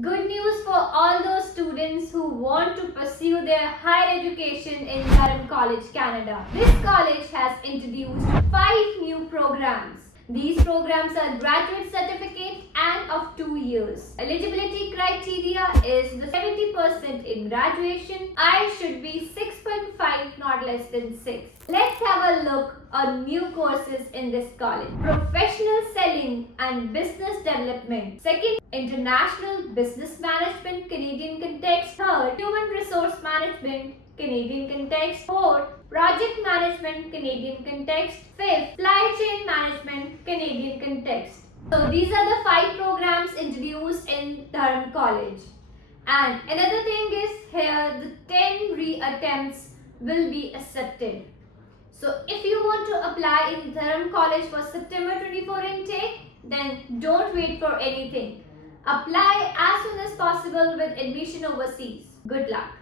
Good news for all those students who want to pursue their higher education in Durham College, Canada. This college has introduced 5 new programs. These programs are graduate certificate and of 2 years. Eligibility criteria is the 70% in graduation. I should be 6.5, not less than 6. Let's have a look on new courses in this college. Professional Selling and Business Development. Second, International Business Management, Canadian context. Third, Human Resource Management, Canadian context. Fourth, Project Management, Canadian context. Fifth, Supply Chain Management, Canadian context. So these are the 5 programs introduced in Durham College. And another thing is here the 10 re-attempts will be accepted. So if you want to apply in Durham College for September 24 intake, then don't wait for anything. Apply as soon as possible with admission overseas. Good luck.